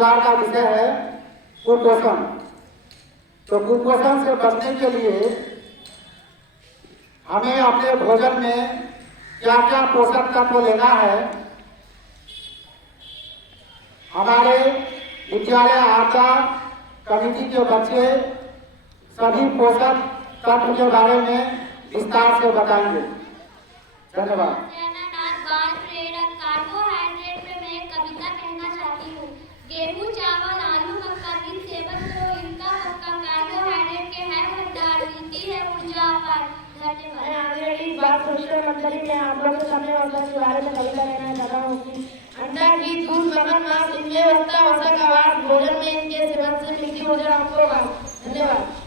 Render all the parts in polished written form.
बार का विषय है कुपोषण। तो कुपोषण से बचने के लिए हमें अपने भोजन में क्या क्या पोषक तत्व लेना है। हमारे विद्यालय आपदा कमेटी के बच्चे सभी पोषक तत्व के बारे में विस्तार से बताएंगे। धन्यवाद। कार्बोहाइड्रेट में मैं कविता कहना चाहती हूँ। गेहूँ, चावल, आलू, मक्का की सेवन तो इनका पक्का कार्बोहाइड्रेट के है भंडार, मिलती है ऊर्जा अपार। धन्यवाद। बात सोचते मंत्री मैं आप लोगों के सामने वजन के बारे में कविता कहना चाहता हूँ कि अंडा, घी, दूध, मक्खन, मांस इनमें होता वसा का वास, भोजन में इनके सेवन से मिलती ऊर्जा हमको वास। धन्यवाद।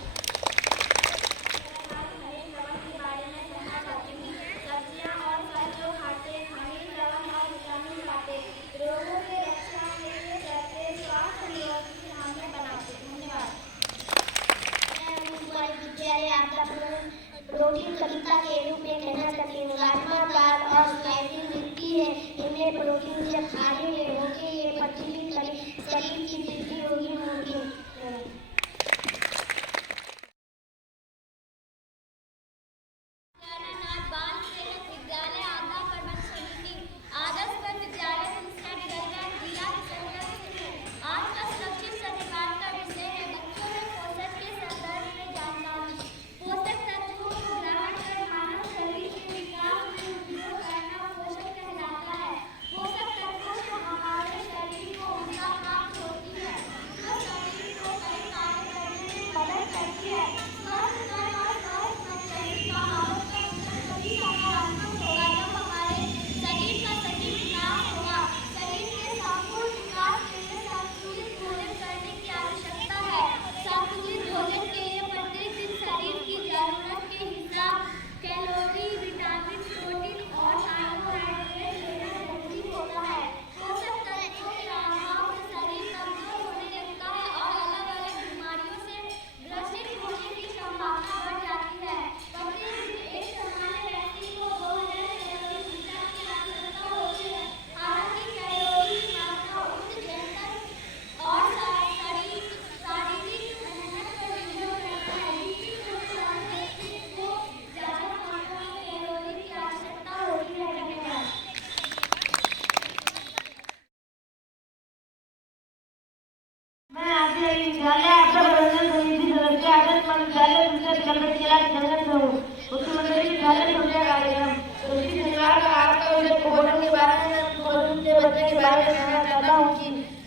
प्रोटीन कविता के रूप में कहना चाहती हूँ। राजमा, दाल और सोयाबीन मिलती है, इनमें प्रोटीन जब खाने में होंगे ये पतली शरीर की वृद्धि होगी।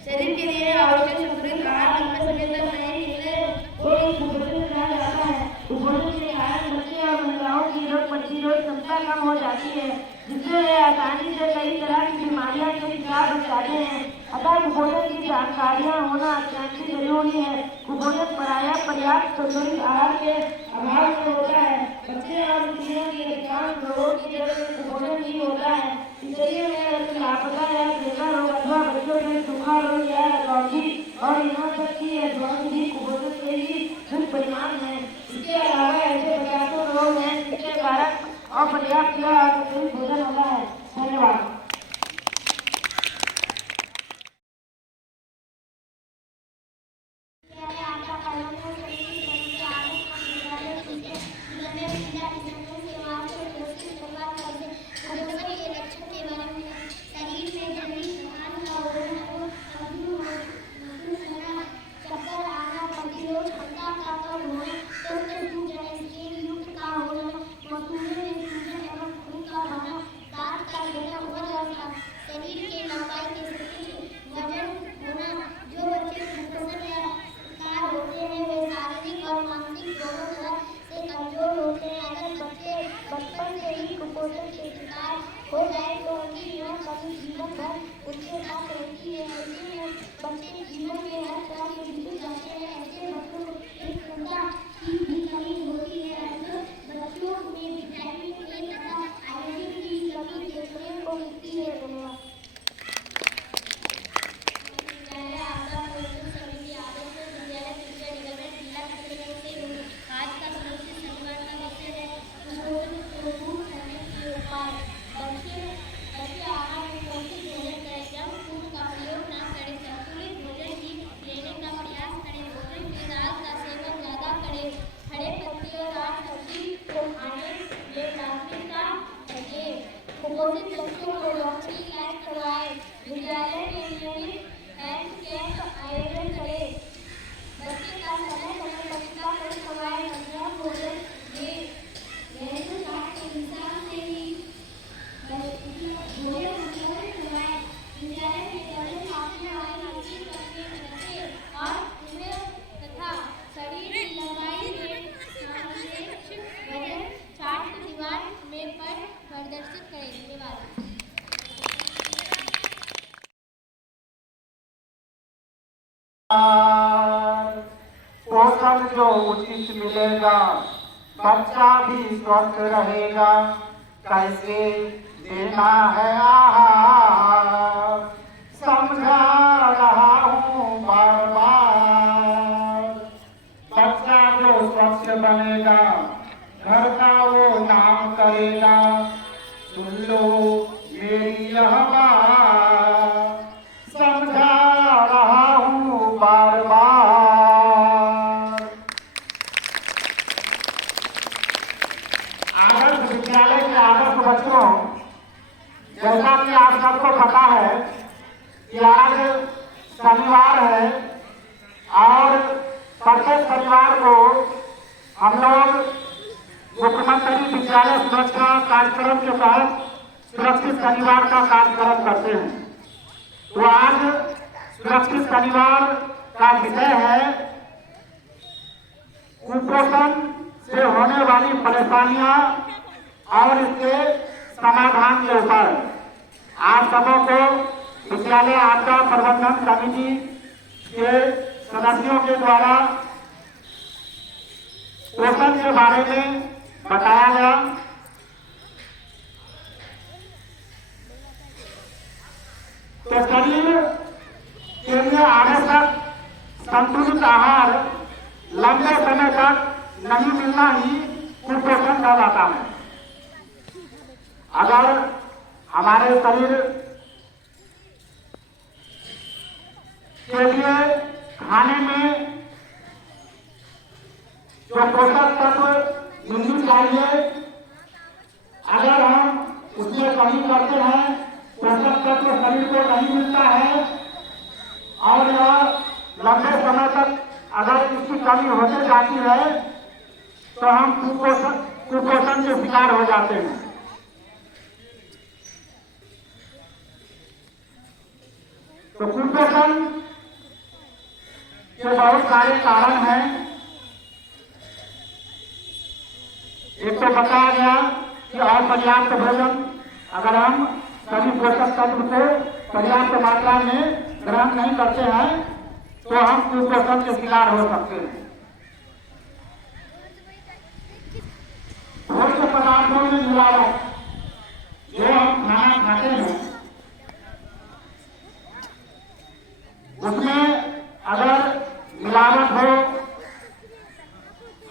शरीर के लिए आवश्यक संतुलित आहार समय तक नहीं मिले वो कुपोषण कहा जाता है। कुपोषण के कारण बच्चे और महिलाओं की रोग प्रतिरोध क्षमता कम हो जाती है, जिससे वे आसानी से कई तरह की बीमारियों के शिकार बन जाते हैं। अतः कुपोषण की जानकारियाँ होना अत्यंत जरूरी है। कुपोषण प्रायः पर्याप्त संतुलित आहार के अभाव में होता है। बच्चे और स्त्रियों की अधिकांश रोगों की जड़ में कुपोषण ही होता है। इसलिए मैं लापता या बेकार रोग अथवा बच्चों में सूखा रोग या एलर्जी और यहाँ तक कि एडवांस भी कुपोषण के ही दुष्परिणाम है। इसके अलावा ऐसे पचासों रोग हैं जिनके कारण अपर्याप्त या असंतुलित भोजन होता है। धन्यवाद। पोषण जो उचित मिलेगा, बच्चा भी स्वस्थ रहेगा। कैसे देना है आहार, समझा रहा हूँ बार बार। बच्चा जो स्वच्छ बनेगा, घर का वो नाम करेगा। सुन लो मेरी यह बात, समझा रहा हूँ बार बार। आदर्श विद्यालय के आदर्श बच्चों, जैसा कि आप सबको पता है कि आज शनिवार है और प्रत्येक शनिवार को हम लोग मुख्यमंत्री विद्यालय सुरक्षा कार्यक्रम के तहत सुरक्षित शनिवार का कार्यक्रम करते हैं। तो आज सुरक्षित शनिवार का विषय है कुपोषण से होने वाली परेशानियां और इसके समाधान के ऊपर आप सबों को विद्यालय आपदा प्रबंधन समिति के सदस्यों के द्वारा पोषण के बारे में बताया गया। तो शरीर के लिए आवश्यक संतुलित आहार लंबे समय तक नहीं मिलना ही कुपोषण कहलाता है। अगर हमारे शरीर के लिए खाने में जो पोषक तत्व मिलनी चाहिए, अगर हम उसमें कमी करते हैं, पोषक तत्व शरीर को नहीं मिलता है और यह लंबे समय तक अगर इसकी कमी होती जाती है तो हम कुपोषण के शिकार हो जाते हैं। तो कुपोषण के बहुत सारे कारण हैं। एक तो बताया गया कि अपर्याप्त भोजन, अगर हम सभी पोषक तत्व को पर्याप्त मात्रा में ग्रहण नहीं करते हैं तो हम कुपोषण के शिकार हो सकते हैं। भोज्य पदार्थों में मिलावट, जो हम खाना खाते हैं उसमें अगर मिलावट हो,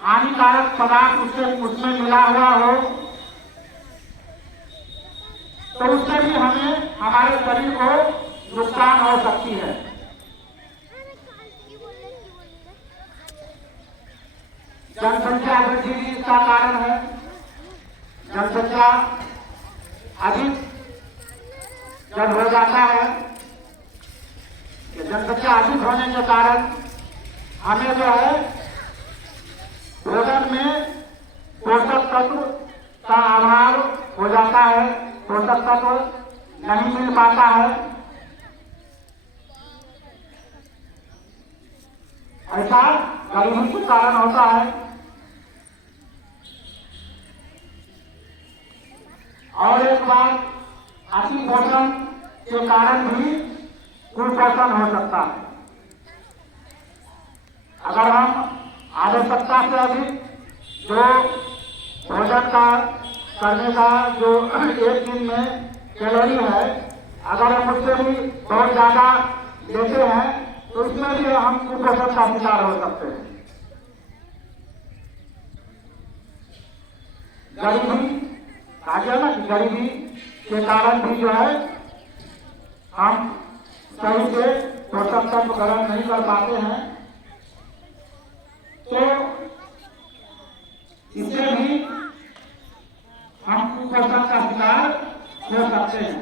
हानिकारक पदार्थ उसमें मिला हुआ हो तो उससे भी हमें हमारे शरीर को नुकसान हो सकती है। जनसंख्या वृद्धि भी इसका कारण है। जनसंख्या अधिक जब हो जाता है, जनसंख्या अधिक होने के कारण हमें जो है भोजन में पोषक तत्व का अभाव हो जाता है, पोषक तत्व नहीं मिल पाता है। ऐसा गरीबी के कारण होता है। और एक बात, अति पोषण के कारण भी कुपोषण हो सकता है। अगर हम आवश्यकता से अधिक जो भोजन का करने का जो एक दिन में कैलोरी है, अगर हम उससे भी बहुत ज्यादा लेते हैं तो इसमें भी हम कुपोषण का शिकार हो सकते हैं। गरीबी कहा गया ना कि गरीबी के कारण भी जो है हम सही से पोषक तत्व ग्रहण नहीं कर पाते हैं, तो इससे भी हम कुपोषण का शिकार हो सकते हैं।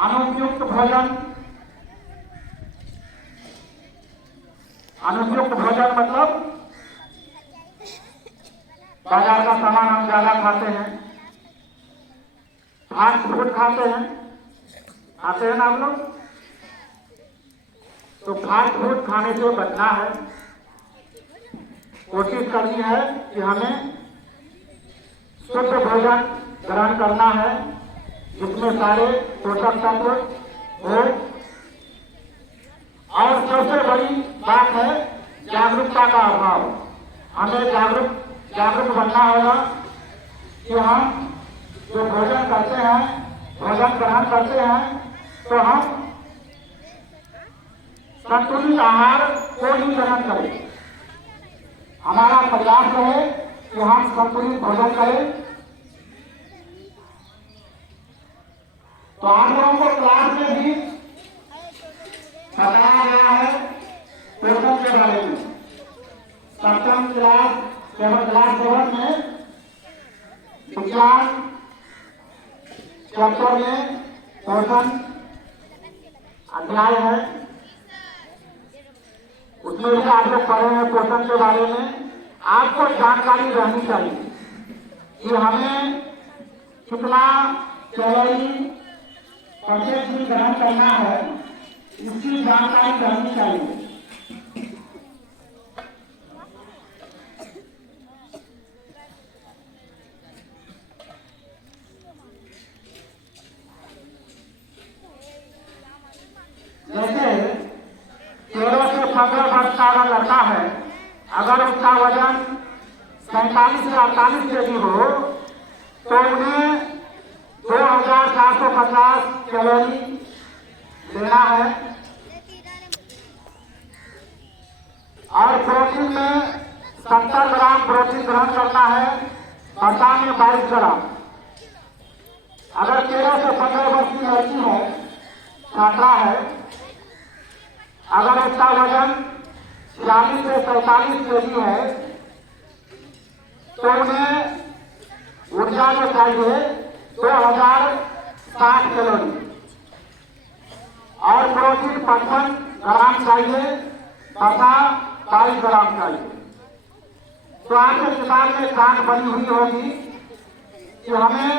अनुपयुक्त भोजन, अनुपयुक्त भोजन मतलब बाजार का सामान हम ज्यादा खाते हैं, फास्ट फूड खाते हैं ना आप लोग। तो फास्ट फूड खाने से बचना है। कोशिश करनी है कि हमें शुद्ध भोजन ग्रहण करना है जिसमें सारे पोषक तत्व हो। और सबसे बड़ी बात है जागरूकता का अभाव। हमें जागरूक बनना होगा कि हम जो भोजन करते हैं, भोजन ग्रहण करते हैं, तो हम संतुलित आहार को ही ग्रहण करें। हमारा प्रयास रहे कि हम संतुलित भोजन करें। तो आप लोगों को क्लास में भी बताया गया है पोषण के बारे में। सप्तम क्लास क्लास 7 में विज्ञान चैप्टर में पोषण अध्याय है, उसमें भी आप लोग पढ़े हैं पोषण के बारे में। आपको जानकारी रहनी चाहिए कि हमें कितना कैलोरी प्रत्येक दिन ग्रहण करना है, इसकी जानकारी रहनी चाहिए। जैसे 13 से 15 वर्ष का अगर लड़का है, अगर उसका वजन 47 से 48 kg हो, तो उन्हें 2450 कैलोरी लेना है। और प्रोटीन में 70 ग्राम प्रोटीन ग्रहण करना है, आटा में 22 ग्राम। अगर 13 से 15 वर्ष की लड़की है, छात्रा है, अगर उसका वजन 40 से 47 kg है, तो उन्हें ऊर्जा में चाहिए 2060 कैलोरी और प्रोटीन 55 ग्राम चाहिए, आटा 22 ग्राम चाहिए। तो आपके किताब में गांठ बनी हुई होगी कि हमें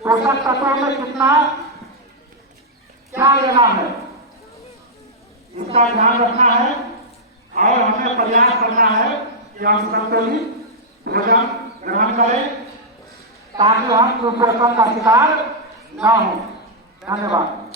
पोषक तत्वों में कितना क्या लेना है, इसका ध्यान रखना है। और हमें प्रयास करना है कि हम संतुलित भोजन ग्रहण करें ताकि हम कुपोषण का शिकार न हो। धन्यवाद।